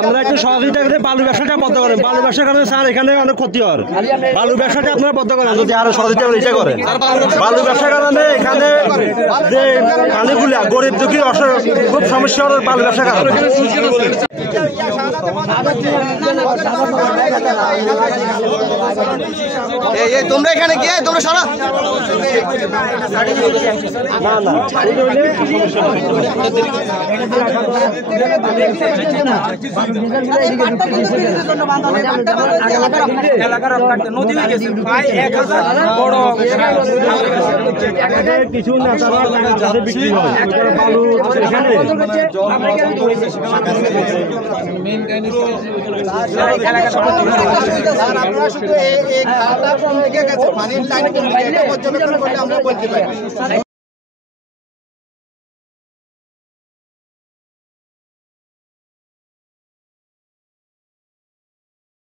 আমরা একটু সহযোগিতা করে বালু ব্যবসাটা বন্ধ করেন। বালু ব্যবসার কারণে স্যার এখানে অনেক ক্ষতি হয়। বালু ব্যবসাটা আপনারা বন্ধ করেন যদি আরো সহযোগিতা করে এটা করেন। বালু ব্যবসার কারণে এখানে যে পানিগুলা গরিব দুঃখী খুব সমস্যা হলো বালু ব্যবসার কারণে। তোমরা এখানে গিয়ে তোমরা সারা কিছু বিক্রি হয় বালু এখানে পানির লাইন পর্যবেক্ষণ করলে আমরা বলতে পারি।